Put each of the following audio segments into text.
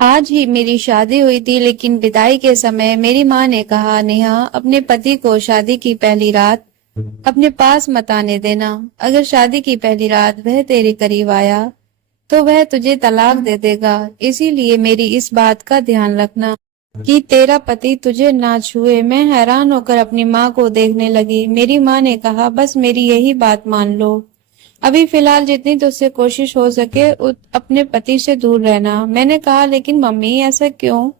आज ही मेरी शादी हुई थी, लेकिन विदाई के समय मेरी माँ ने कहा, नेहा अपने पति को शादी की पहली रात अपने पास मत आने देना। अगर शादी की पहली रात वह तेरे करीब आया तो वह तुझे तलाक दे देगा। इसीलिए मेरी इस बात का ध्यान रखना कि तेरा पति तुझे ना छुए। मैं हैरान होकर अपनी माँ को देखने लगी। मेरी माँ ने कहा, बस मेरी यही बात मान लो। अभी फिलहाल जितनी तुझसे कोशिश हो सके अपने पति से दूर रहना। मैंने कहा, लेकिन मम्मी ऐसा क्यों?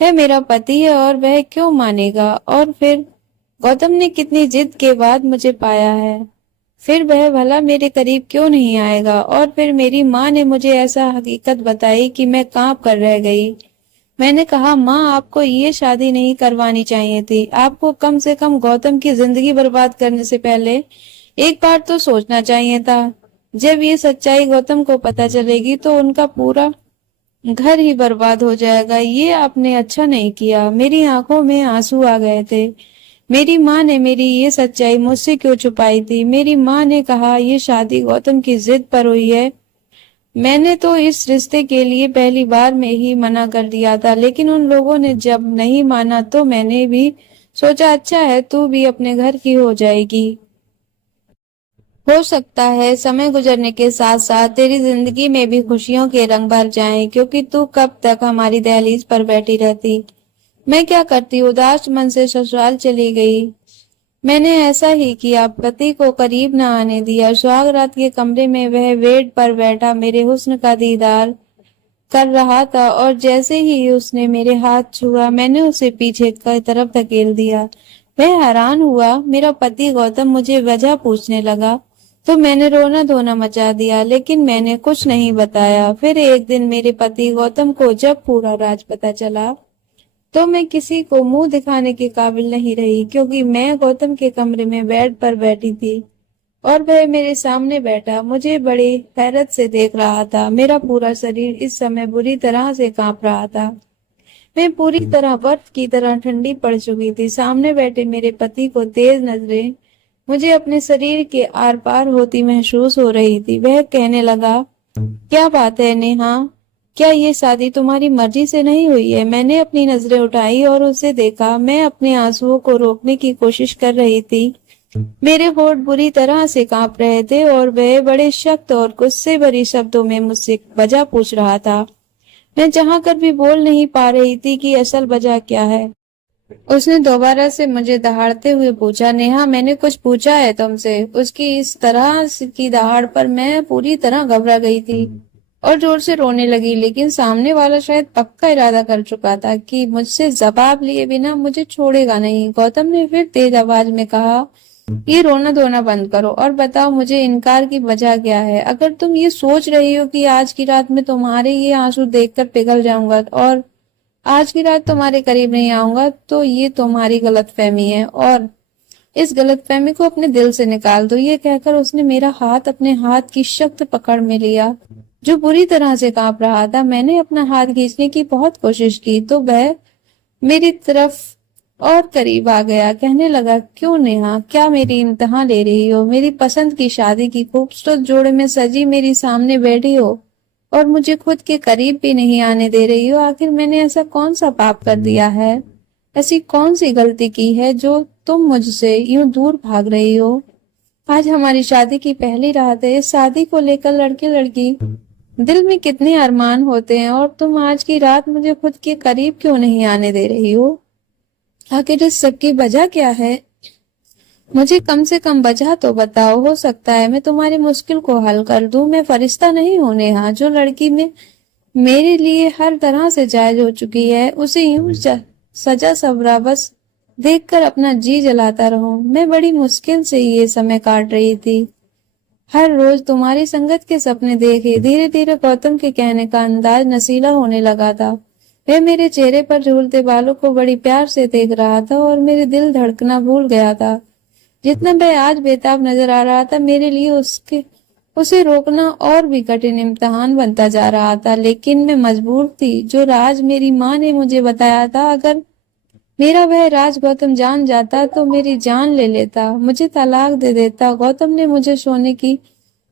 है मेरा पति है और वह क्यों मानेगा? और फिर गौतम ने कितनी जिद के बाद मुझे पाया है, फिर वह भला मेरे करीब क्यों नहीं आएगा? और फिर मेरी माँ ने मुझे ऐसा हकीकत बताई कि मैं कांप कर रह गई। मैंने कहा, माँ आपको ये शादी नहीं करवानी चाहिए थी। आपको कम से कम गौतम की जिंदगी बर्बाद करने से पहले एक बार तो सोचना चाहिए था। जब ये सच्चाई गौतम को पता चलेगी तो उनका पूरा घर ही बर्बाद हो जाएगा। ये आपने अच्छा नहीं किया। मेरी आंखों में आंसू आ गए थे। मेरी माँ ने मेरी ये सच्चाई मुझसे क्यों छुपाई थी? मेरी माँ ने कहा, ये शादी गौतम की जिद पर हुई है। मैंने तो इस रिश्ते के लिए पहली बार में ही मना कर दिया था, लेकिन उन लोगों ने जब नहीं माना तो मैंने भी सोचा, अच्छा है तू भी अपने घर की हो जाएगी। हो सकता है समय गुजरने के साथ साथ तेरी जिंदगी में भी खुशियों के रंग भर जाएं, क्योंकि तू कब तक हमारी दहलीज पर बैठी रहती? मैं क्या करती? उदास मन से ससुराल चली गई। मैंने ऐसा ही किया, पति को करीब न आने दिया। सुहागरात के कमरे में वह बेड पर बैठा मेरे हुस्न का दीदार कर रहा था, और जैसे ही उसने मेरे हाथ छुआ मैंने उसे पीछे की तरफ धकेल दिया। वह हैरान हुआ। मेरा पति गौतम मुझे वजह पूछने लगा तो मैंने रोना धोना मचा दिया, लेकिन मैंने कुछ नहीं बताया। फिर एक दिन मेरे पति गौतम को जब पूरा राज पता चला तो मैं किसी को मुंह दिखाने के काबिल नहीं रही, क्योंकि मैं गौतम के कमरे में बेड पर बैठी थी और वह मेरे सामने बैठा मुझे बड़ी हैरत से देख रहा था। मेरा पूरा शरीर इस समय बुरी तरह से कांप रहा था। मैं पूरी तरह बर्फ की तरह ठंडी पड़ चुकी थी। सामने बैठे मेरे पति को तेज नजरें मुझे अपने शरीर के आर पार होती महसूस हो रही थी। वह कहने लगा, क्या बात है नेहा, क्या ये शादी तुम्हारी मर्जी से नहीं हुई है? मैंने अपनी नजरें उठाई और उसे देखा। मैं अपने आंसुओं को रोकने की कोशिश कर रही थी। मेरे होठ बुरी तरह से कांप रहे थे और वह बड़े सख्त और गुस्से भरी शब्दों में मुझसे वजह पूछ रहा था। मैं चाह कर भी बोल नहीं पा रही थी कि असल वजह क्या है। उसने दोबारा से मुझे दहाड़ते हुए पूछा, नेहा मैंने कुछ पूछा है तुमसे? उसकी इस तरह की दहाड़ पर मैं पूरी तरह घबरा गई थी और जोर से रोने लगी, लेकिन सामने वाला शायद पक्का इरादा कर चुका था कि मुझसे जवाब लिए बिना मुझे छोड़ेगा नहीं। गौतम ने फिर तेज आवाज में कहा, ये रोना धोना बंद करो और बताओ मुझे इनकार की वजह क्या है। अगर तुम ये सोच रही हो कि आज की रात में तुम्हारे ये आंसू देखकर पिघल जाऊंगा और आज की रात तुम्हारे करीब नहीं आऊंगा, तो ये तुम्हारी गलतफहमी है और इस गलतफहमी को अपने दिल से निकाल दो। ये कहकर उसने मेरा हाथ अपने हाथ की सख्त पकड़ में लिया जो बुरी तरह से कांप रहा था। मैंने अपना हाथ खींचने की बहुत कोशिश की तो वह मेरी तरफ और करीब आ गया। कहने लगा, क्यों नेहा, क्या मेरी इम्तिहान ले रही हो? मेरी पसंद की शादी की खूबसूरत जोड़े में सजी मेरी सामने बैठी हो और मुझे खुद के करीब भी नहीं आने दे रही हो। आखिर मैंने ऐसा कौन सा पाप कर दिया है? ऐसी कौन सी गलती की है जो तुम मुझसे यूं दूर भाग रही हो? आज हमारी शादी की पहली रात है। इस शादी को लेकर लड़के लड़की दिल में कितने अरमान होते हैं, और तुम आज की रात मुझे खुद के करीब क्यों नहीं आने दे रही हो? आखिर इस सब की वजह क्या है? मुझे कम से कम वजह तो बताओ। हो सकता है मैं तुम्हारी मुश्किल को हल कर दूं। मैं फरिश्ता नहीं हूं नेहा। जो लड़की में मेरे लिए हर तरह से जायज हो चुकी है उसे यूं सजा सबरा बस देखकर अपना जी जलाता रहूं। मैं बड़ी मुश्किल से ये समय काट रही थी। हर रोज तुम्हारी संगत के सपने देखे। धीरे धीरे गौतम के कहने का अंदाज नशीला होने लगा था। वह मेरे चेहरे पर झूलते बालों को बड़ी प्यार से देख रहा था और मेरे दिल धड़कना भूल गया था। जितना वह आज बेताब नजर आ रहा था, मेरे लिए उसे रोकना और भी कठिन इम्तिहान बनता जा रहा था। लेकिन मैं मजबूर थी। जो राज मेरी माँ ने मुझे बताया था, अगर मेरा वह राज गौतम जान जाता तो मेरी जान ले लेता, मुझे तलाक दे देता। गौतम ने मुझे सोने की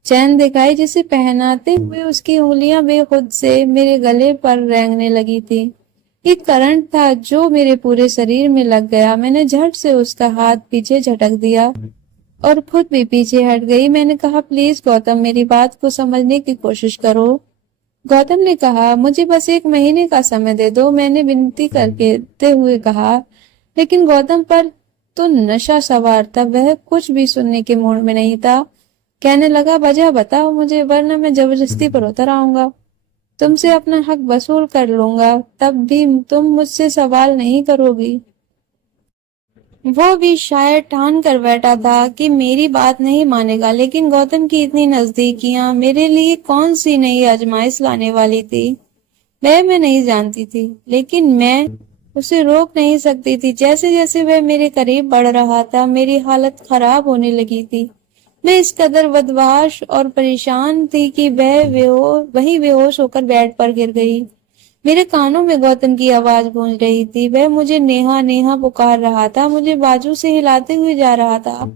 चैन दिखाई जिसे पहनाते हुए उसकी उंगलियां बेखुद से मेरे गले पर रेंगने लगी थी। एक करंट था जो मेरे पूरे शरीर में लग गया। मैंने झट से उसका हाथ पीछे झटक दिया और खुद भी पीछे हट गई। मैंने कहा, प्लीज गौतम, मेरी बात को समझने की कोशिश करो। गौतम ने कहा, मुझे बस 1 महीने का समय दे दो। मैंने विनती करते हुए कहा, लेकिन गौतम पर तो नशा सवार था। वह कुछ भी सुनने के मूड में नहीं था। कहने लगा, वजह बताओ मुझे, वरना मैं जबरदस्ती पर उतर आऊंगा। तुमसे अपना हक वसूल कर लूंगा, तब भी तुम मुझसे सवाल नहीं करोगी। वो भी शायद ठान कर बैठा था कि मेरी बात नहीं मानेगा, लेकिन गौतम की इतनी नजदीकियां मेरे लिए कौन सी नई आजमाइश लाने वाली थी, वह मैं नहीं जानती थी। लेकिन मैं उसे रोक नहीं सकती थी। जैसे जैसे वह मेरे करीब बढ़ रहा था, मेरी हालत खराब होने लगी थी। मैं इस कदर बदमाश और परेशान थी कि वही बेहोश होकर बेड पर गिर गई। मेरे कानों में गौतम की आवाज गूंज रही थी। वह मुझे नेहा नेहा पुकार रहा था, मुझे बाजू से हिलाते हुए जा रहा था।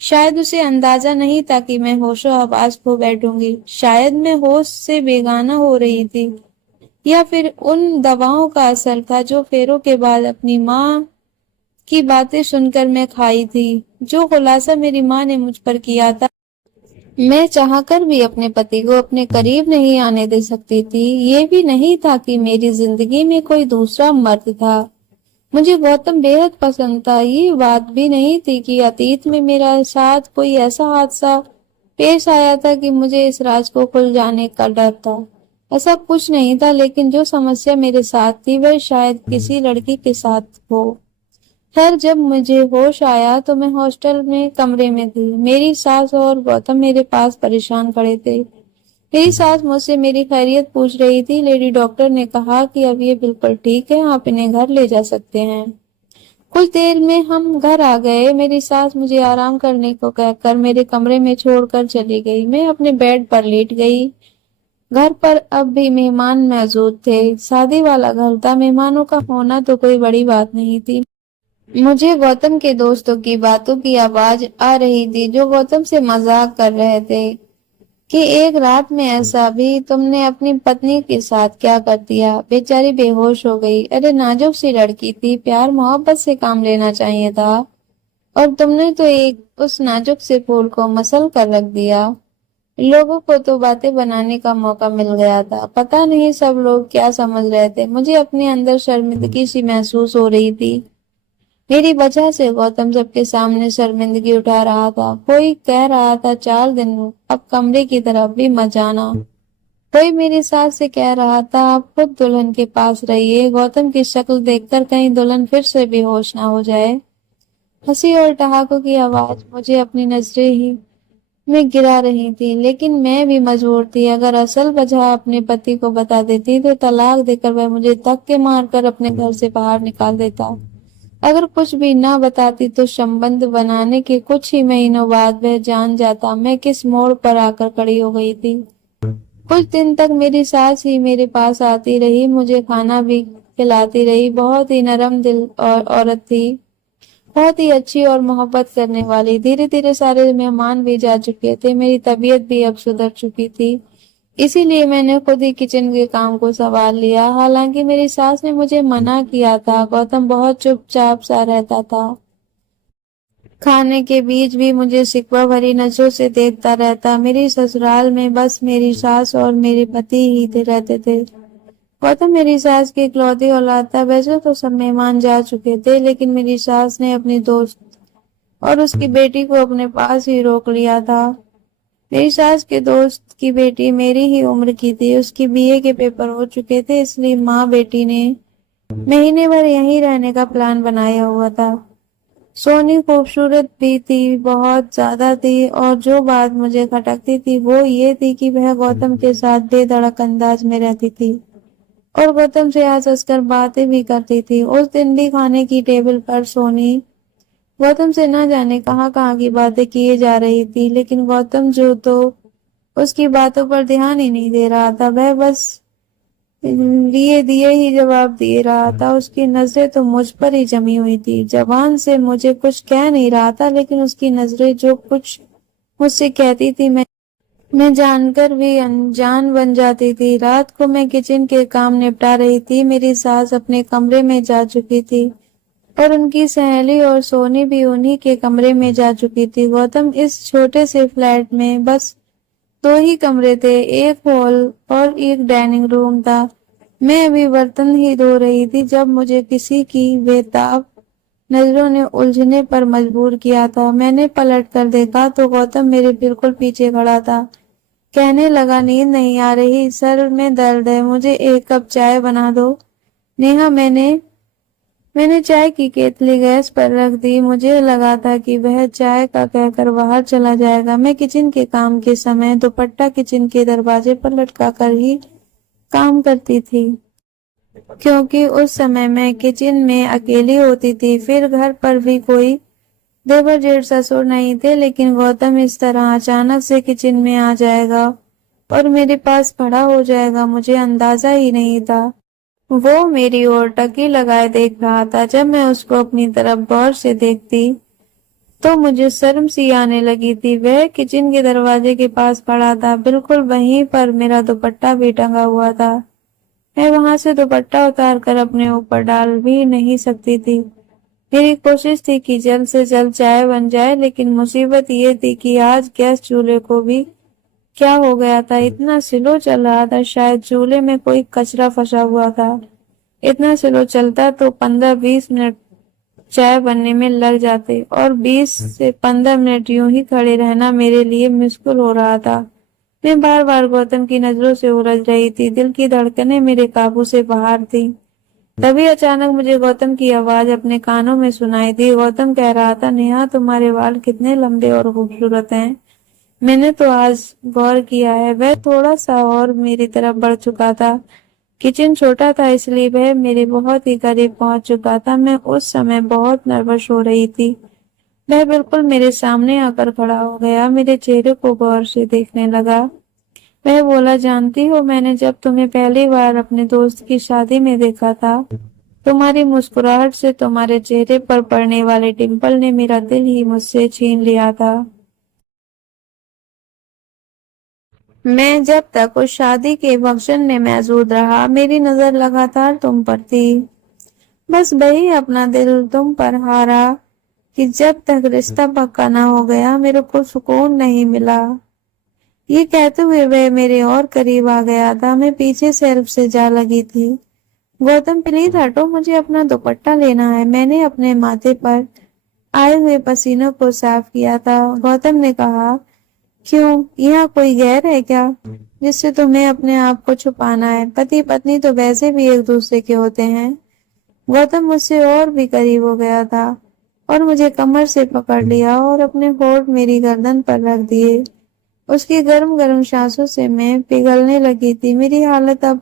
शायद उसे अंदाजा नहीं था कि मैं होशो हवास खो बैठूंगी। शायद मैं होश से बेगाना हो रही थी, या फिर उन दवाओं का असर था जो फेरों के बाद अपनी माँ की बातें सुनकर मैं खाई थी। जो खुलासा मेरी माँ ने मुझ पर किया था, मैं चाहकर भी अपने पति को अपने करीब नहीं आने दे सकती थी। ये भी नहीं था कि मेरी जिंदगी में कोई दूसरा मर्द था। मुझे गौतम बेहद पसंद था। ये बात भी नहीं थी कि अतीत में मेरा साथ कोई ऐसा हादसा पेश आया था कि मुझे इस राज को खुल जाने का डर था। ऐसा कुछ नहीं था, लेकिन जो समस्या मेरे साथ थी वह शायद किसी लड़की के साथ हो। खैर, जब मुझे होश आया तो मैं हॉस्टल में कमरे में थी। मेरी सास और गौतम मेरे पास परेशान खड़े थे। मेरी सास मुझसे मेरी खैरियत पूछ रही थी। लेडी डॉक्टर ने कहा कि अब ये बिल्कुल ठीक है, आप इन्हें घर ले जा सकते हैं। कुछ देर में हम घर आ गए। मेरी सास मुझे आराम करने को कहकर मेरे कमरे में छोड़कर चली गई। मैं अपने बेड पर लेट गई। घर पर अब भी मेहमान मौजूद थे। शादी वाला घर था, मेहमानों का होना तो कोई बड़ी बात नहीं थी। मुझे गौतम के दोस्तों की बातों की आवाज आ रही थी, जो गौतम से मजाक कर रहे थे कि एक रात में ऐसा भी तुमने अपनी पत्नी के साथ क्या कर दिया। बेचारी बेहोश हो गई। अरे नाजुक सी लड़की थी, प्यार मोहब्बत से काम लेना चाहिए था, और तुमने तो एक उस नाजुक से फूल को मसल कर रख दिया। लोगों को तो बातें बनाने का मौका मिल गया था। पता नहीं सब लोग क्या समझ रहे थे। मुझे अपने अंदर शर्मिंदगी सी महसूस हो रही थी। मेरी वजह से गौतम सबके सामने शर्मिंदगी उठा रहा था। कोई कह रहा था, 4 दिन अब कमरे की तरफ भी मत जाना। कोई मेरी सास से कह रहा था, आप खुद दुल्हन के पास रहिए। गौतम की शक्ल देखकर कहीं दुल्हन फिर से बेहोश ना हो जाए। हंसी और ठहाकों की आवाज मुझे अपनी नजरें ही में गिरा रही थी, लेकिन मैं भी मजबूर थी। अगर असल वजह अपने पति को बता देती तो तलाक देकर वह मुझे धक्के मारकर अपने घर से बाहर निकाल देता। अगर कुछ भी ना बताती तो संबंध बनाने के कुछ ही महीनों बाद वह जान जाता। मैं किस मोड़ पर आकर खड़ी हो गई थी। कुछ दिन तक मेरी सास ही मेरे पास आती रही, मुझे खाना भी खिलाती रही। बहुत ही नरम दिल और औरत थी, बहुत ही अच्छी और मोहब्बत करने वाली। धीरे धीरे सारे मेहमान भी जा चुके थे। मेरी तबीयत भी अब सुधर चुकी थी, इसीलिए मैंने खुद ही किचन के काम को संभाल लिया। हालांकि मेरी सास ने मुझे मना किया था। गौतम बहुत चुपचाप सा रहता था। खाने के बीच भी मुझे शिकवा भरी नजरों से देखता रहता। मेरी ससुराल में बस मेरी सास और मेरे पति ही रहते थे। गौतम मेरी सास की इकलौती औलाद था। वैसे तो सब मेहमान जा चुके थे, लेकिन मेरी सास ने अपनी दोस्त और उसकी बेटी को अपने पास ही रोक लिया था। मेरी सास के दोस्त की बेटी मेरी ही उम्र की थी। उसकी बीए के पेपर हो चुके थे, इसलिए माँ बेटी ने महीने भर यहीं रहने का प्लान बनाया हुआ था। सोनी खूबसूरत भी थी, बहुत ज्यादा थी, और जो बात मुझे खटकती थी वो ये थी कि वह गौतम के साथ बेधड़क अंदाज में रहती थी और गौतम से हंस हंसकर बातें भी करती थी। उस दिन भी खाने की टेबल पर सोनी गौतम से न जाने कहाँ कहाँ की बातें किए जा रही थी, लेकिन गौतम जो तो उसकी बातों पर ध्यान ही नहीं दे रहा था। वह बस लिए दिए ही जवाब दे रहा था। उसकी नजरें तो मुझ पर ही जमी हुई थी। जबान से मुझे कुछ कह नहीं रहा था, लेकिन उसकी नजरें जो कुछ मुझसे कहती थी मैं जानकर भी अनजान बन जाती थी। रात को मैं किचन के काम निपटा रही थी। मेरी सास अपने कमरे में जा चुकी थी और उनकी सहेली और सोनी भी उन्हीं के कमरे में जा चुकी थी। गौतम इस छोटे से फ्लैट में बस दो ही कमरे थे, एक हॉल और एक डाइनिंग रूम था। मैं अभी बर्तन ही धो रही थी जब मुझे किसी की बेताब नजरों ने उलझने पर मजबूर किया था। मैंने पलट कर देखा तो गौतम मेरे बिल्कुल पीछे खड़ा था। कहने लगा, नींद नहीं आ रही, सर में दर्द है, मुझे एक कप चाय बना दो। नेहा, मैंने चाय की केतली गैस पर रख दी। मुझे लगा था कि वह चाय का कहकर बाहर चला जाएगा। मैं किचन के काम के समय दुपट्टा किचन के दरवाजे पर लटका कर ही काम करती थी, क्योंकि उस समय मैं किचन में अकेली होती थी। फिर घर पर भी कोई देवर जेठ ससुर नहीं थे, लेकिन गौतम इस तरह अचानक से किचन में आ जाएगा और मेरे पास खड़ा हो जाएगा, मुझे अंदाजा ही नहीं था। वो मेरी ओर टकी लगाए देख रहा था। जब मैं उसको अपनी तरफ गौर से देखती तो मुझे शर्म सी आने लगी थी। वह किचन के दरवाजे के पास खड़ा था, बिल्कुल वहीं पर मेरा दुपट्टा भी टंगा हुआ था। मैं वहां से दुपट्टा उतार कर अपने ऊपर डाल भी नहीं सकती थी। मेरी कोशिश थी कि जल्द से जल्द चाय बन जाए, लेकिन मुसीबत ये थी कि आज गैस चूल्हे को भी क्या हो गया था, इतना स्लो चल रहा था। शायद चूल्हे में कोई कचरा फंसा हुआ था। इतना स्लो चलता तो 15-20 मिनट चाय बनने में लग जाते और 20 से 15 मिनट यूं ही खड़े रहना मेरे लिए मुश्किल हो रहा था। मैं बार बार गौतम की नजरों से उलझ रही थी। दिल की धड़कनें मेरे काबू से बाहर थी। तभी अचानक मुझे गौतम की आवाज अपने कानों में सुनाई दी। गौतम कह रहा था, नेहा, तुम्हारे बाल कितने लंबे और खूबसूरत हैं। मैंने तो आज गौर किया है। वह थोड़ा सा और मेरी तरफ बढ़ चुका था। किचन छोटा था, इसलिए वह मेरे बहुत ही करीब पहुंच चुका था। मैं उस समय बहुत नर्वस हो रही थी। वह बिल्कुल मेरे सामने आकर खड़ा हो गया, मेरे चेहरे को गौर से देखने लगा। वह बोला, जानती हो, मैंने जब तुम्हें पहली बार अपने दोस्त की शादी में देखा था, तुम्हारी मुस्कुराहट से तुम्हारे चेहरे पर पड़ने वाले डिंपल ने मेरा दिल ही मुझसे छीन लिया था। मैं जब तक उस शादी के फंक्शन में मौजूद रहा, मेरी नजर लगातार तुम पर थी। बस वही अपना दिल तुम पर हारा कि जब तक रिश्ता पक्का ना हो गया, मेरे को सुकून नहीं मिला। ये कहते हुए वह मेरे और करीब आ गया था। मैं पीछे शेल्फ से जा लगी थी। गौतम, प्लीज हटो, मुझे अपना दुपट्टा लेना है। मैंने अपने माथे पर आए हुए पसीनों को साफ किया था। गौतम ने कहा, क्यों, यहाँ कोई गैर है क्या जिससे तुम्हें अपने आप को छुपाना है? पति पत्नी तो वैसे भी एक दूसरे के होते हैं। गौतम मुझसे और भी करीब हो गया था और मुझे कमर से पकड़ लिया और अपने होठ मेरी गर्दन पर रख दिए। उसकी गर्म गर्म सांसों से मैं पिघलने लगी थी। मेरी हालत अब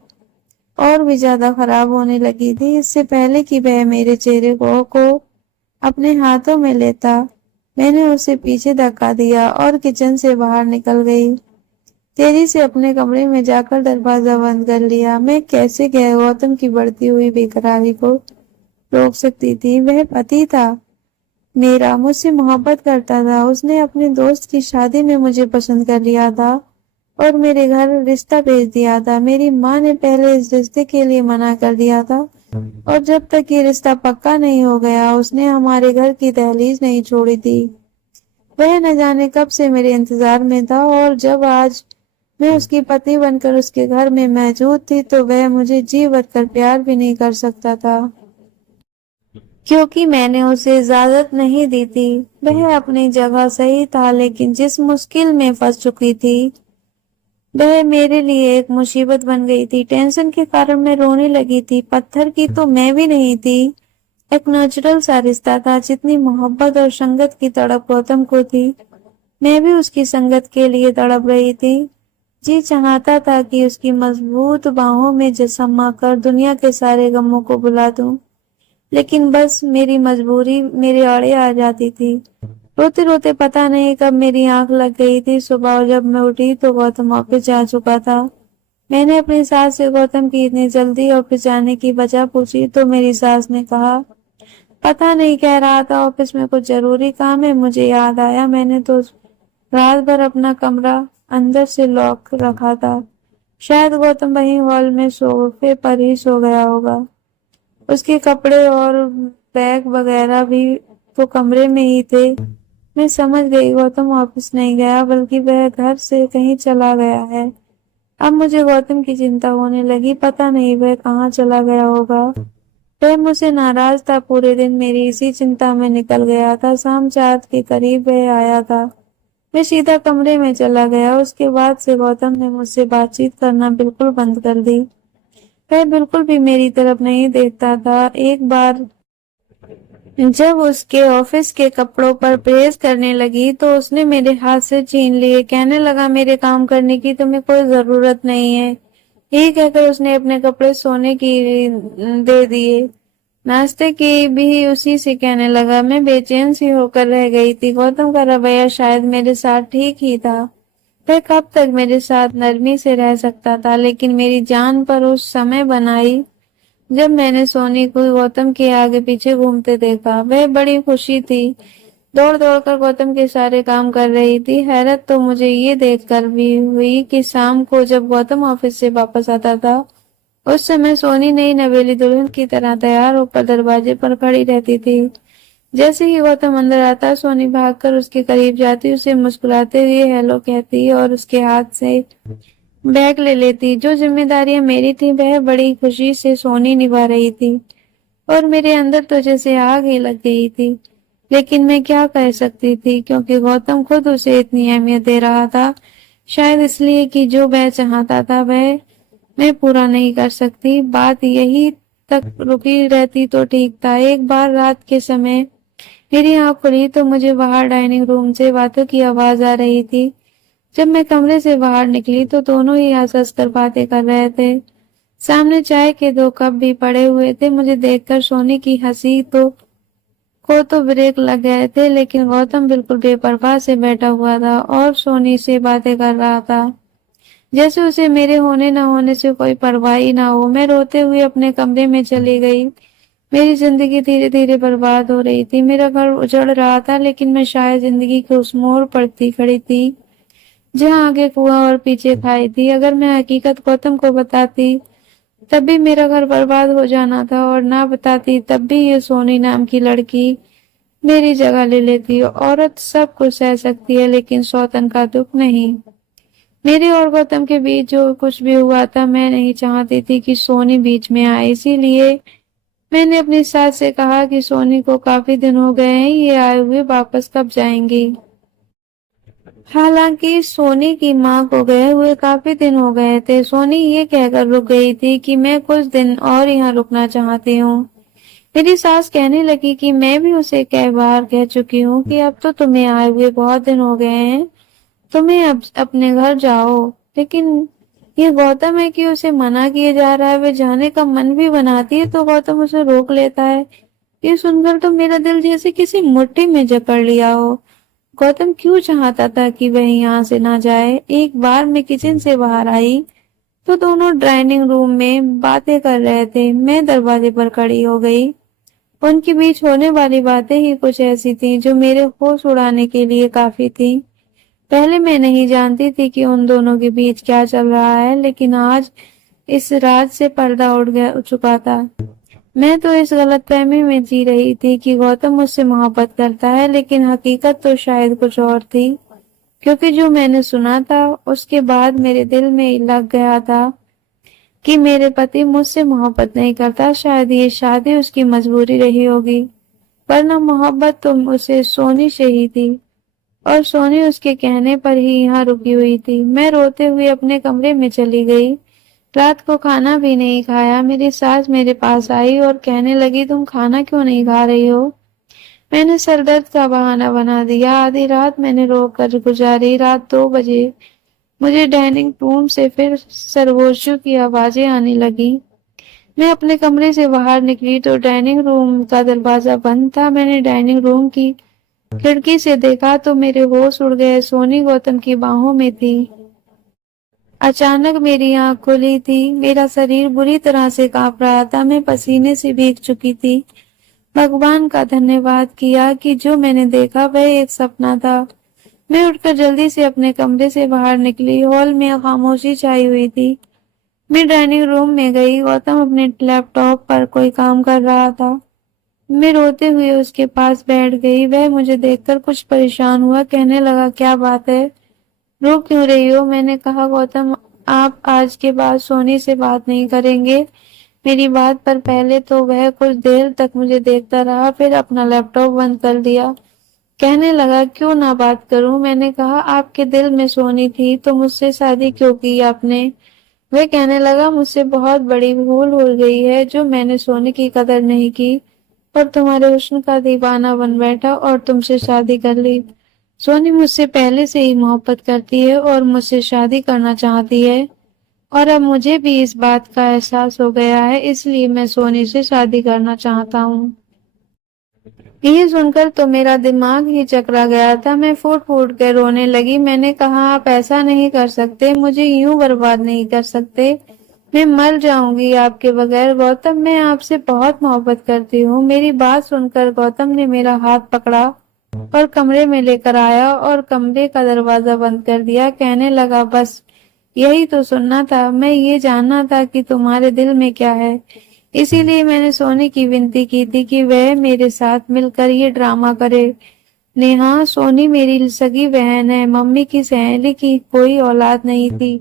और भी ज्यादा खराब होने लगी थी। इससे पहले कि वह मेरे चेहरे को अपने हाथों में लेता, मैंने उसे पीछे धक्का दिया और किचन से बाहर निकल गई। तेजी से अपने कमरे में जाकर दरवाजा बंद कर लिया। मैं कैसे गौतम की बढ़ती हुई बेकरारी को रोक सकती थी? वह पति था मेरा, मुझसे मोहब्बत करता था। उसने अपने दोस्त की शादी में मुझे पसंद कर लिया था और मेरे घर रिश्ता भेज दिया था। मेरी माँ ने पहले इस रिश्ते के लिए मना कर दिया था और जब तक ये रिश्ता पक्का नहीं हो गया, उसने हमारे घर की दहलीज नहीं छोड़ी थी। वह न जाने कब से मेरे इंतजार में था और जब आज मैं उसकी पत्नी बनकर उसके घर में मौजूद थी तो वह मुझे जी भरकर प्यार भी नहीं कर सकता था, क्योंकि मैंने उसे इजाजत नहीं दी थी। वह अपनी जगह सही था, लेकिन जिस मुश्किल में फंस चुकी थी वह मेरे लिए एक मुसीबत बन गई थी। टेंशन के कारण मैं रोने लगी थी। पत्थर की तो मैं भी नहीं थी, एक नेचुरल सा रिश्ता था। जितनी मोहब्बत और संगत की तड़प गौतम को थी, मैं भी उसकी संगत के लिए तड़प रही थी। जी चाहता था कि उसकी मजबूत बाहों में समा कर दुनिया के सारे गमों को भुला दूं, लेकिन बस मेरी मजबूरी मेरे आड़े आ जाती थी। रोते रोते पता नहीं कब मेरी आंख लग गई थी। सुबह जब मैं उठी तो गौतम ऑफिस जा चुका था। मैंने अपनी सास से गौतम की इतनी जल्दी ऑफिस जाने की वजह पूछी तो मेरी सास ने कहा, पता नहीं, कह रहा था ऑफिस में कुछ जरूरी काम है। मुझे याद आया, मैंने तो रात भर अपना कमरा अंदर से लॉक रखा था। शायद गौतम वहीं हॉल में सोफे पर ही सो गया होगा। उसके कपड़े और बैग वगैरह भी तो कमरे में ही थे। मैं समझ गई गौतम ऑफिस नहीं गया, बल्कि वह घर से कहीं चला गया है। अब मुझे गौतम की चिंता होने लगी। पता नहीं वह कहाँ चला गया होगा। वह मुझसे नाराज था। पूरे दिन मेरी इसी चिंता में निकल गया था। शाम 4 के करीब वह आया था। मैं सीधा कमरे में चला गया। उसके बाद से गौतम ने मुझसे बातचीत करना बिल्कुल बंद कर दी। वह बिल्कुल भी मेरी तरफ नहीं देखता था। एक बार जब उसके ऑफिस के कपड़ों पर प्रेस करने लगी तो उसने मेरे हाथ से छीन लिए। कहने लगा, मेरे काम करने की तुम्हें कोई जरूरत नहीं है। यही कहकर उसने अपने कपड़े सोने की दे दिए। नाश्ते की भी उसी से कहने लगा। मैं बेचैन सी होकर रह गई थी। गौतम का रवैया शायद मेरे साथ ठीक ही था। वह कब तक मेरे साथ नरमी से रह सकता था, लेकिन मेरी जान पर उस समय बनाई जब मैंने सोनी को गौतम के आगे पीछे घूमते देखा। वह बड़ी खुशी थी। दौड़ दौड़ कर गौतम के सारे काम कर रही थी। हैरत तो मुझे ये देखकर भी हुई कि शाम को जब गौतम ऑफिस से वापस आता था, उस समय सोनी नई नवेली दुल्हन की तरह तैयार होकर दरवाजे पर खड़ी रहती थी। जैसे ही गौतम अंदर आता, सोनी भागकर उसके करीब जाती, उसे मुस्कुराते हुए हेलो कहती और उसके हाथ से बैग ले लेती। जो जिम्मेदारियां मेरी थी वह बड़ी खुशी से सोनी निभा रही थी और मेरे अंदर तो जैसे आग ही लग गई थी। लेकिन मैं क्या कह सकती थी, क्योंकि गौतम खुद उसे इतनी अहमियत दे रहा था। शायद इसलिए कि जो वह चाहता था वह मैं पूरा नहीं कर सकती। बात यही तक रुकी रहती तो ठीक था। एक बार रात के समय मेरी आँख खुली तो मुझे बाहर डाइनिंग रूम से बातों की आवाज आ रही थी। जब मैं कमरे से बाहर निकली तो दोनों ही हंस कर बातें कर रहे थे। सामने चाय के 2 कप भी पड़े हुए थे। मुझे देखकर सोनी की हंसी को तो ब्रेक लग गए थे, लेकिन गौतम बिल्कुल बेपरवाह से बैठा हुआ था और सोनी से बातें कर रहा था, जैसे उसे मेरे होने न होने से कोई परवाह ही ना हो। मैं रोते हुए अपने कमरे में चली गई। मेरी जिंदगी धीरे धीरे बर्बाद हो रही थी। मेरा घर उजड़ रहा था, लेकिन मैं शायद जिंदगी के उस मोड़ पर खड़ी थी जहाँ आगे कुआं और पीछे खाई थी। अगर मैं हकीकत गौतम को बताती तब भी मेरा घर बर्बाद हो जाना था, और ना बताती तब भी ये सोनी नाम की लड़की मेरी जगह ले लेती। औरत सब कुछ सह सकती है, लेकिन सौतन का दुख नहीं। मेरे और गौतम के बीच जो कुछ भी हुआ था, मैं नहीं चाहती थी कि सोनी बीच में आए। इसीलिए मैंने अपनी सास से कहा कि सोनी को काफी दिन हो गए हैं, ये आए हुए वापस कब जाएंगी। हालांकि सोनी की माँ को गए हुए काफी दिन हो गए थे। सोनी ये कहकर रुक गई थी कि मैं कुछ दिन और यहाँ रुकना चाहती हूँ। मेरी सास कहने लगी कि मैं भी उसे कई बार कह चुकी हूँ कि अब तो तुम्हें आए हुए बहुत दिन हो गए हैं, तुम्हें अब अपने घर जाओ। लेकिन ये गौतम है कि उसे मना किए जा रहा है। वे जाने का मन भी बनाती है तो गौतम उसे रोक लेता है। ये सुनकर तो मेरा दिल जैसे किसी मुट्ठी में जकड़ लिया हो। गौतम क्यों चाहता था कि वह यहाँ से ना जाए। एक बार मैं किचन से बाहर आई तो दोनों डाइनिंग रूम में बातें कर रहे थे। मैं दरवाजे पर खड़ी हो गई। उनके बीच होने वाली बातें ही कुछ ऐसी थीं जो मेरे होश उड़ाने के लिए काफी थी। पहले मैं नहीं जानती थी कि उन दोनों के बीच क्या चल रहा है, लेकिन आज इस राज से पर्दा उठ चुका था। मैं तो इस गलतफहमी में जी रही थी कि गौतम मुझसे मोहब्बत करता है, लेकिन हकीकत तो शायद कुछ और थी। क्योंकि जो मैंने सुना था उसके बाद मेरे दिल में लग गया था कि मेरे पति मुझसे मोहब्बत नहीं करता। शायद ये शादी उसकी मजबूरी रही होगी, वरना मोहब्बत तो उसे सोनी से ही थी, और सोनी उसके कहने पर ही यहाँ रुकी हुई थी। मैं रोते हुए अपने कमरे में चली गई। रात को खाना भी नहीं खाया। मेरी सास मेरे पास आई और कहने लगी, तुम खाना क्यों नहीं खा रही हो। मैंने सरदर्द का बहाना बना दिया। आधी रात मैंने रो कर गुजारी। रात 2 बजे मुझे डाइनिंग रूम से फिर सरगोशियों की आवाजें आने लगी। मैं अपने कमरे से बाहर निकली तो डाइनिंग रूम का दरवाजा बंद था। मैंने डाइनिंग रूम की खिड़की से देखा तो मेरे होश उड़ गए। सोनी गौतम की बाहों में थी। अचानक मेरी आंख खुली थी। मेरा शरीर बुरी तरह से कांप रहा था। मैं पसीने से भीग चुकी थी। भगवान का धन्यवाद किया कि जो मैंने देखा वह एक सपना था। मैं उठकर जल्दी से अपने कमरे से बाहर निकली। हॉल में खामोशी छाई हुई थी। मैं डाइनिंग रूम में गई। गौतम अपने लैपटॉप पर कोई काम कर रहा था। मैं रोते हुए उसके पास बैठ गई। वह मुझे देखकर कुछ परेशान हुआ। कहने लगा, क्या बात है, रो क्यों रही हो? मैंने कहा, गौतम, आप आज के बाद सोनी से बात नहीं करेंगे। मेरी बात पर पहले तो वह कुछ देर तक मुझे देखता रहा, फिर अपना लैपटॉप बंद कर दिया। कहने लगा, क्यों ना बात करूं? मैंने कहा, आपके दिल में सोनी थी तो मुझसे शादी क्यों की आपने? वह कहने लगा, मुझसे बहुत बड़ी भूल हो गई है जो मैंने सोनी की कदर नहीं की और तुम्हारे हुस्न का दीवाना बन बैठा और तुमसे शादी कर ली। सोनी मुझसे पहले से ही मोहब्बत करती है और मुझसे शादी करना चाहती है और अब मुझे भी इस बात का एहसास हो गया है, इसलिए मैं सोनी से शादी करना चाहता हूँ। ये सुनकर तो मेरा दिमाग ही चकरा गया था। मैं फूट फूट कर रोने लगी। मैंने कहा, आप ऐसा नहीं कर सकते, मुझे यूं बर्बाद नहीं कर सकते। मैं मर जाऊंगी आपके बगैर। गौतम, मैं आपसे बहुत मोहब्बत करती हूँ। मेरी बात सुनकर गौतम ने मेरा हाथ पकड़ा और कमरे में लेकर आया और कमरे का दरवाजा बंद कर दिया। कहने लगा, बस यही तो सुनना था। मैं ये जानना था कि तुम्हारे दिल में क्या है। इसीलिए मैंने सोनी की विनती की थी कि वह मेरे साथ मिलकर ये ड्रामा करे। नेहा, सोनी मेरी सगी बहन है। मम्मी की सहेली की कोई औलाद नहीं थी,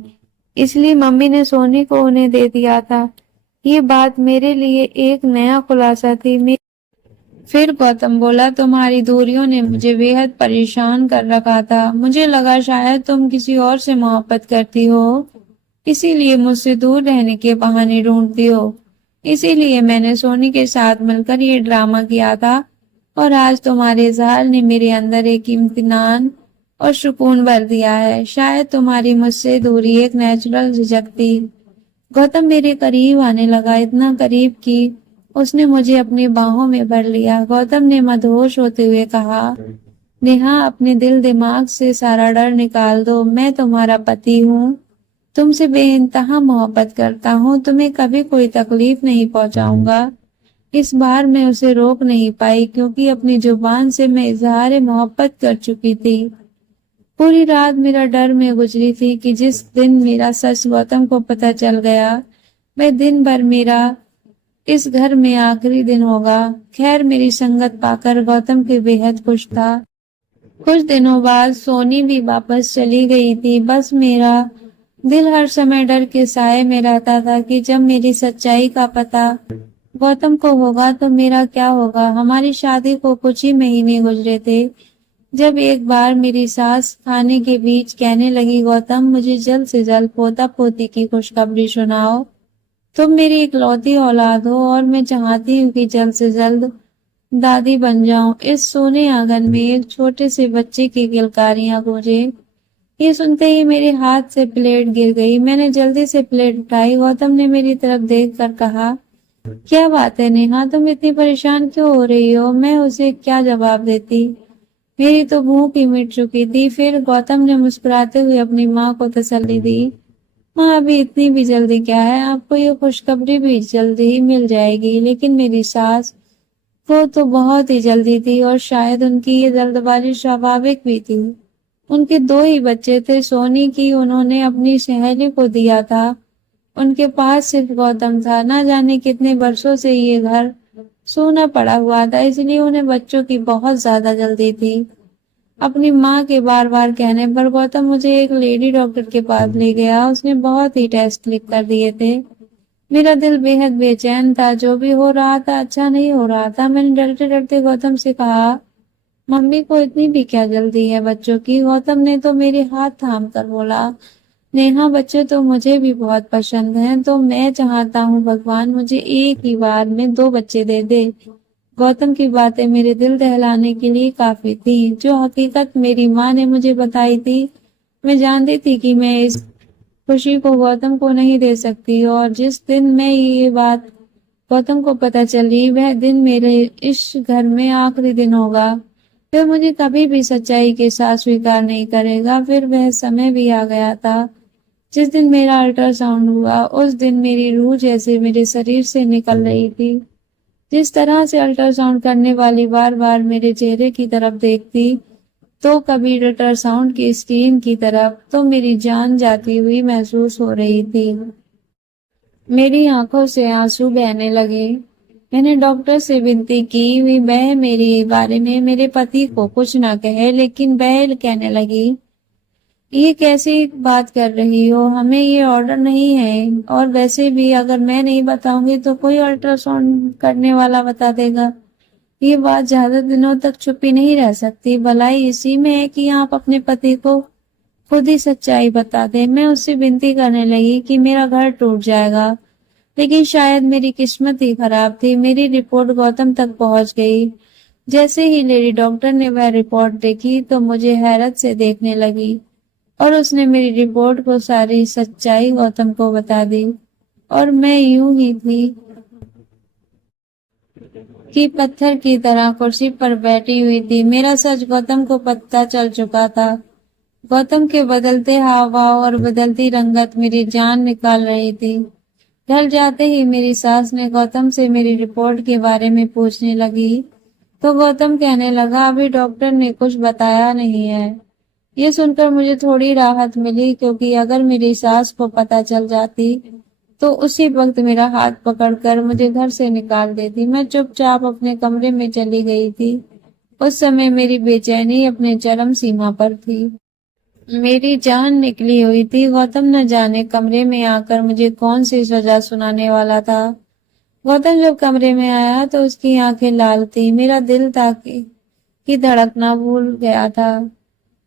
इसलिए मम्मी ने सोनी को उन्हें दे दिया था। ये बात मेरे लिए एक नया खुलासा थी। फिर गौतम बोला, तुम्हारी दूरियों ने मुझे बेहद परेशान कर रखा था। मुझे लगा शायद तुम किसी और से मोहब्बत करती हो, इसीलिए मुझसे दूर रहने के बहाने ढूंढती हो। इसीलिए मैंने सोनी के साथ मिलकर ये ड्रामा किया था और आज तुम्हारे इजहार ने मेरे अंदर एक इम्तिनान और सुकून भर दिया है। शायद तुम्हारी मुझसे दूरी एक नेचुरल झिझक थी। गौतम मेरे करीब आने लगा, इतना करीब कि उसने मुझे अपनी बाहों में भर लिया। गौतम ने मदहोश होते हुए कहा, नेहा, अपने दिल दिमाग से सारा डर निकाल दो। मैं तुम्हारा पति हूँ, तुमसे बेइंतहा मोहब्बत करता हूँ, तुम्हें कभी कोई तकलीफ नहीं पहुंचाऊंगा। इस बार मैं उसे रोक नहीं पाई क्योंकि अपनी जुबान से मैं इजहार मोहब्बत कर चुकी थी। पूरी रात मेरा डर में गुजरी थी कि जिस दिन मेरा सच गौतम को पता चल गया, वह दिन भर मेरा इस घर में आखिरी दिन होगा। खैर, मेरी संगत पाकर गौतम के बेहद खुश था। कुछ दिनों बाद सोनी भी वापस चली गई थी। बस मेरा दिल हर समय डर के साए में रहता था कि जब मेरी सच्चाई का पता गौतम को होगा तो मेरा क्या होगा। हमारी शादी को कुछ ही महीने गुजरे थे जब एक बार मेरी सास खाने के बीच कहने लगी, गौतम, मुझे जल्द से जल्द पोता पोती की खुशखबरी सुनाओ। तुम मेरी इकलौती औलाद हो और मैं चाहती हूँ कि जल्द से जल्द दादी बन जाऊं। इस सोने आंगन में एक छोटे से बच्चे की किलकारियां गूंजे। ये सुनते ही मेरे हाथ से प्लेट गिर गई। मैंने जल्दी से प्लेट उठाई। गौतम ने मेरी तरफ देखकर कहा, क्या बात है नेहा, तुम इतनी परेशान क्यों हो रही हो? मैं उसे क्या जवाब देती, मेरी तो भूख ही मिट चुकी थी। फिर गौतम ने मुस्कुराते हुए अपनी माँ को तसल्ली दी, माँ, अभी इतनी भी जल्दी क्या है, आपको ये खुशखबरी भी जल्दी ही मिल जाएगी। लेकिन मेरी सास, वो तो बहुत ही जल्दी थी और शायद उनकी ये जल्दबाजी स्वाभाविक भी थी। उनके दो ही बच्चे थे। सोनी की उन्होंने अपनी सहेली को दिया था। उनके पास सिर्फ गौतम था। ना जाने कितने वर्षों से ये घर सूना पड़ा हुआ था, इसलिए उन्हें बच्चों की बहुत ज्यादा जल्दी थी। अपनी माँ के बार बार कहने पर गौतम मुझे एक लेडी डॉक्टर के पास ले गया। उसने बहुत ही टेस्ट लिख कर दिए थे। मेरा दिल बेहद बेचैन था। जो भी हो रहा था अच्छा नहीं हो रहा था। मैंने डरते डरते गौतम से कहा, मम्मी को इतनी भी क्या जल्दी है बच्चों की? गौतम ने तो मेरे हाथ थाम कर बोला, नेहा, बच्चे तो मुझे भी बहुत पसंद हैं, तो मैं चाहता हूँ भगवान मुझे एक ही बार में दो बच्चे दे दे। गौतम की बातें मेरे दिल दहलाने के लिए काफी थी। जो हकीकत मेरी माँ ने मुझे बताई थी, मैं जानती थी कि मैं इस खुशी को गौतम को नहीं दे सकती और जिस दिन मैं ये बात गौतम को पता चली, वह दिन मेरे इस घर में आखिरी दिन होगा। फिर मुझे कभी भी सच्चाई के साथ स्वीकार नहीं करेगा। फिर वह समय भी आ गया था जिस दिन मेरा अल्ट्रासाउंड हुआ। उस दिन मेरी रूह जैसे मेरे शरीर से निकल रही थी। जिस तरह से अल्ट्रासाउंड करने वाली बार बार मेरे चेहरे की तरफ देखती तो कभी अल्ट्रासाउंड की स्क्रीन की तरफ, तो मेरी जान जाती हुई महसूस हो रही थी। मेरी आंखों से आंसू बहने लगे। मैंने डॉक्टर से विनती की वह मेरे बारे में मेरे पति को कुछ ना कहे, लेकिन वह कहने लगी, ये कैसी बात कर रही हो, हमें ये ऑर्डर नहीं है, और वैसे भी अगर मैं नहीं बताऊंगी तो कोई अल्ट्रासाउंड करने वाला बता देगा। ये बात ज्यादा दिनों तक छुपी नहीं रह सकती। भलाई इसी में है कि आप अपने पति को खुद ही सच्चाई बता दें। मैं उससे विनती करने लगी कि मेरा घर टूट जाएगा, लेकिन शायद मेरी किस्मत ही खराब थी। मेरी रिपोर्ट गौतम तक पहुंच गई। जैसे ही लेडी डॉक्टर ने वह रिपोर्ट देखी तो मुझे हैरत से देखने लगी, और उसने मेरी रिपोर्ट को सारी सच्चाई गौतम को बता दी। और मैं यूं ही थी कि पत्थर की तरह कुर्सी पर बैठी हुई थी। मेरा सच गौतम को पता चल चुका था। गौतम के बदलते हाव भाव और बदलती रंगत मेरी जान निकाल रही थी। ढल जाते ही मेरी सास ने गौतम से मेरी रिपोर्ट के बारे में पूछने लगी, तो गौतम कहने लगा, अभी डॉक्टर ने कुछ बताया नहीं है। ये सुनकर मुझे थोड़ी राहत मिली, क्योंकि अगर मेरी सास को पता चल जाती तो उसी वक्त मेरा हाथ पकड़कर मुझे घर से निकाल देती। मैं चुपचाप अपने कमरे में चली गई थी। उस समय मेरी बेचैनी अपने चरम सीमा पर थी। मेरी जान निकली हुई थी। गौतम न जाने कमरे में आकर मुझे कौन सी सजा सुनाने वाला था। गौतम जब कमरे में आया तो उसकी आंखें लाल थी। मेरा दिल था कि धड़कना भूल गया था।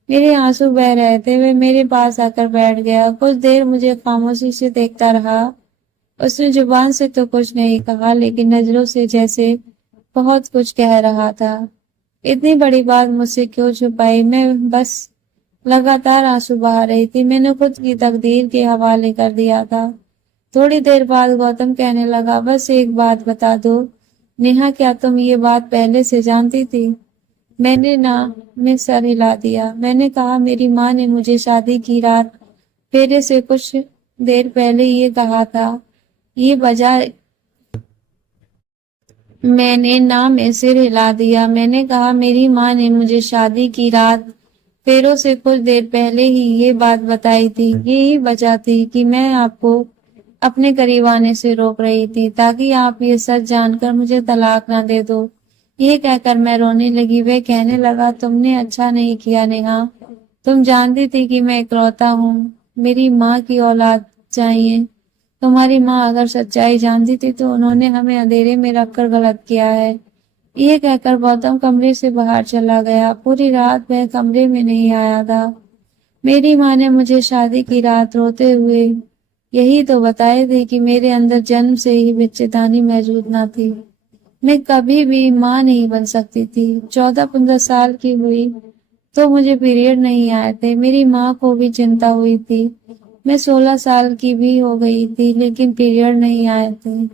मेरे आंसू बह रहे थे। वह मेरे पास आकर बैठ गया। कुछ देर मुझे खामोशी से देखता रहा। उसने जुबान से तो कुछ नहीं कहा, लेकिन नजरों से जैसे बहुत कुछ कह रहा था। इतनी बड़ी बात मुझसे क्यों छुपाई? मैं बस लगातार आंसू बहा रही थी। मैंने खुद की तकदीर के हवाले कर दिया था। थोड़ी देर बाद गौतम कहने लगा, बस एक बात बता दो नेहा, क्या तुम ये बात पहले से जानती थी? मैंने ना में सर हिला दिया। मैंने कहा, मेरी माँ ने मुझे शादी की रात फेरे से कुछ देर पहले ये कहा था। ये वजह मैंने ना में सिर हिला दिया। मैंने कहा, मेरी माँ ने मुझे शादी की रात फेरों से कुछ देर पहले ही ये बात बताई थी। यही वजह थी कि मैं आपको अपने करीब आने से रोक रही थी, ताकि आप ये सच जानकर मुझे तलाक ना दे दो। ये कहकर मैं रोने लगी। वह कहने लगा, तुमने अच्छा नहीं किया नेहा। तुम जानती थी कि मैं इकलौता हूँ, मेरी माँ की औलाद चाहिए। तुम्हारी माँ अगर सच्चाई जानती थी तो उन्होंने हमें अंधेरे में रखकर गलत किया है। ये कहकर गौतम कमरे से बाहर चला गया। पूरी रात वह कमरे में नहीं आया था। मेरी माँ ने मुझे शादी की रात रोते हुए यही तो बताए थे कि मेरे अंदर जन्म से ही बच्चेदानी मौजूद ना थी। मैं कभी भी माँ नहीं बन सकती थी। 14-15 साल की हुई तो मुझे पीरियड नहीं आए थे। मेरी माँ को भी चिंता हुई थी। मैं 16 साल की भी हो गई थी, लेकिन पीरियड नहीं आए थे।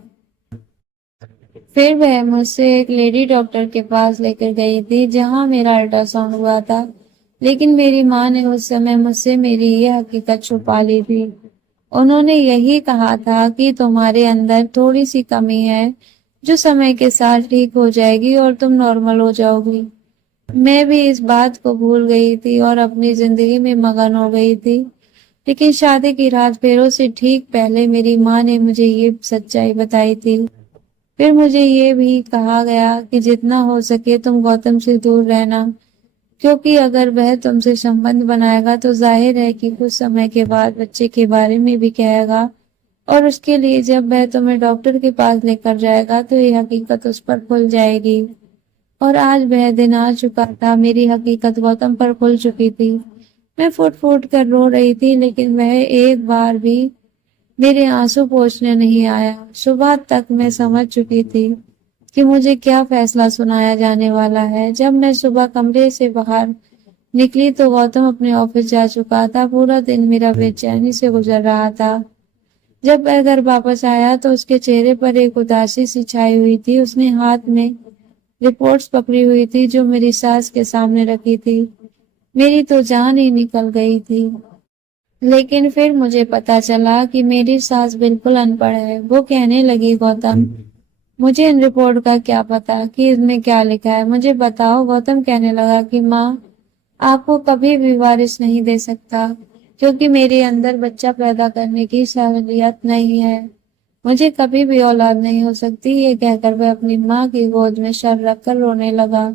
फिर वह मुझसे एक लेडी डॉक्टर के पास लेकर गई थी, जहां मेरा अल्ट्रासाउंड हुआ था। लेकिन मेरी माँ ने उस समय मुझसे मेरी ये हकीकत छुपा ली थी। उन्होंने यही कहा था कि तुम्हारे अंदर थोड़ी सी कमी है, जो समय के साथ ठीक हो जाएगी और तुम नॉर्मल हो जाओगी। मैं भी इस बात को भूल गई थी और अपनी जिंदगी में मगन हो गई थी। लेकिन शादी की रात फेरों से ठीक पहले मेरी माँ ने मुझे ये सच्चाई बताई थी। फिर मुझे ये भी कहा गया कि जितना हो सके तुम गौतम से दूर रहना, क्योंकि अगर वह तुमसे संबंध बनाएगा तो जाहिर है कि कुछ समय के बाद बच्चे के बारे में भी कहेगा, और उसके लिए जब वह तुम्हें डॉक्टर के पास लेकर जाएगा तो ये हकीकत उस पर खुल जाएगी। और आज वह दिन आ चुका था। मेरी हकीकत गौतम पर खुल चुकी थी। मैं फुट फुट कर रो रही थी, लेकिन वह एक बार भी मेरे आंसू पोंछने नहीं आया। सुबह तक मैं समझ चुकी थी कि मुझे क्या फैसला सुनाया जाने वाला है। जब मैं सुबह कमरे से बाहर निकली तो गौतम अपने ऑफिस जा चुका था। पूरा दिन मेरा बेचैनी से गुजर रहा था। जब वह घर वापस आया तो उसके चेहरे पर एक उदासी सी छाई हुई थी। उसने हाथ में रिपोर्ट्स पकड़ी हुई थी, जो मेरी सास के सामने रखी थी। मेरी तो जान ही निकल गई थी। लेकिन फिर मुझे पता चला कि मेरी सास बिल्कुल अनपढ़ है। वो कहने लगी, गौतम, मुझे इन रिपोर्ट का क्या पता कि इसमें क्या लिखा है, मुझे बताओ। गौतम कहने लगा कि माँ, आपको कभी भी वारिस नहीं दे सकता, क्योंकि मेरे अंदर बच्चा पैदा करने की सहूलियत नहीं है। मुझे कभी भी औलाद नहीं हो सकती। ये कहकर वह अपनी माँ की गोद में सर रखकर रोने लगा।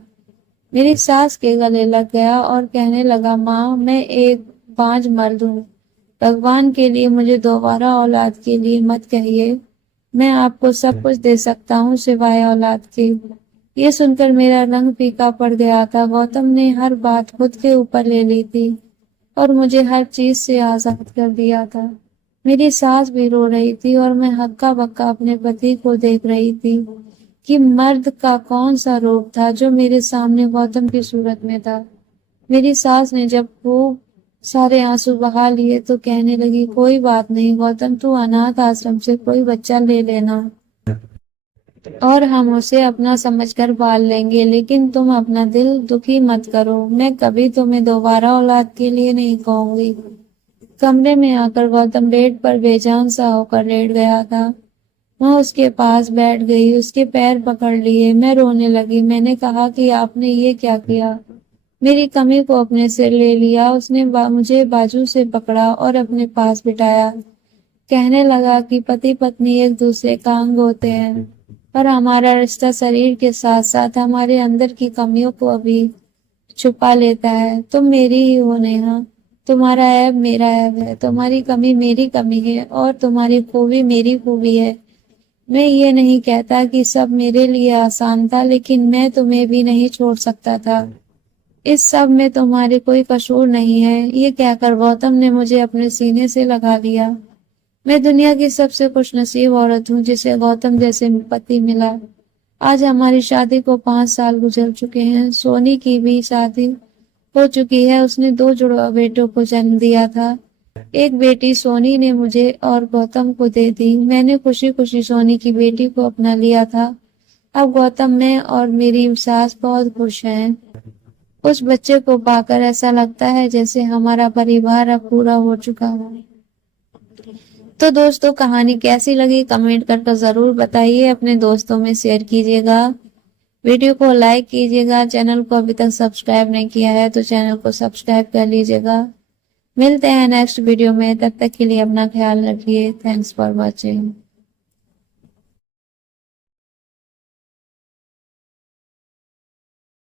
मेरी सास के गले लग गया और कहने लगा, माँ, मैं एक बांझ मर्द हूँ। भगवान के लिए मुझे दोबारा औलाद के लिए मत कहिए। मैं आपको सब कुछ दे सकता हूँ सिवाय औलाद के। ये सुनकर मेरा रंग फीका पड़ गया था। गौतम ने हर बात खुद के ऊपर ले ली थी और मुझे हर चीज से आजाद कर दिया था। मेरी सास भी रो रही थी और मैं हक्का बक्का अपने पति को देख रही थी कि मर्द का कौन सा रूप था जो मेरे सामने गौतम की सूरत में था। मेरी सास ने जब खूब सारे आंसू बहा लिए तो कहने लगी, कोई बात नहीं गौतम, तू अनाथ आश्रम से कोई बच्चा ले लेना और हम उसे अपना समझकर पाल लेंगे, लेकिन तुम अपना दिल दुखी मत करो। मैं कभी तुम्हें दोबारा औलाद के लिए नहीं कहूंगी। कमरे में आकर गौतम बेड पर बेजान सा होकर लेट गया था। मैं उसके पास बैठ गई, उसके पैर पकड़ लिए। मैं रोने लगी। मैंने कहा कि आपने ये क्या किया? मेरी कमी को अपने सिर ले लिया। उसने मुझे बाजू से पकड़ा और अपने पास बिठाया। कहने लगा कि पति पत्नी एक दूसरे का अंग होते हैं, पर हमारा रिश्ता शरीर के साथ साथ हमारे अंदर की कमियों को भी छुपा लेता है। तुम मेरी ही हो नेहा। तुम्हारा ऐब मेरा ऐब है, तुम्हारी कमी मेरी कमी है और तुम्हारी खूबी मेरी खूबी है। मैं ये नहीं कहता कि सब मेरे लिए आसान था, लेकिन मैं तुम्हें भी नहीं छोड़ सकता था। इस सब में तुम्हारे कोई कसूर नहीं है। ये कहकर गौतम ने मुझे अपने सीने से लगा लिया। मैं दुनिया की सबसे खुशनसीब औरत हूँ जिसे गौतम जैसे पति मिला। आज हमारी शादी को 5 साल गुजर चुके हैं। सोनी की भी शादी हो चुकी है। उसने 2 जुड़वा बेटों को जन्म दिया था। एक बेटी सोनी ने मुझे और गौतम को दे दी। मैंने खुशी खुशी सोनी की बेटी को अपना लिया था। अब गौतम, मैं और मेरी सास बहुत खुश हैं। उस बच्चे को पाकर ऐसा लगता है जैसे हमारा परिवार अब पूरा हो चुका हो। तो दोस्तों, कहानी कैसी लगी कमेंट करके जरूर बताइए। अपने दोस्तों में शेयर कीजिएगा। वीडियो को लाइक कीजिएगा। चैनल को अभी तक सब्सक्राइब नहीं किया है तो चैनल को सब्सक्राइब कर लीजिएगा। मिलते हैं नेक्स्ट वीडियो में। तब तक के लिए अपना ख्याल रखिए। Thanks for watching.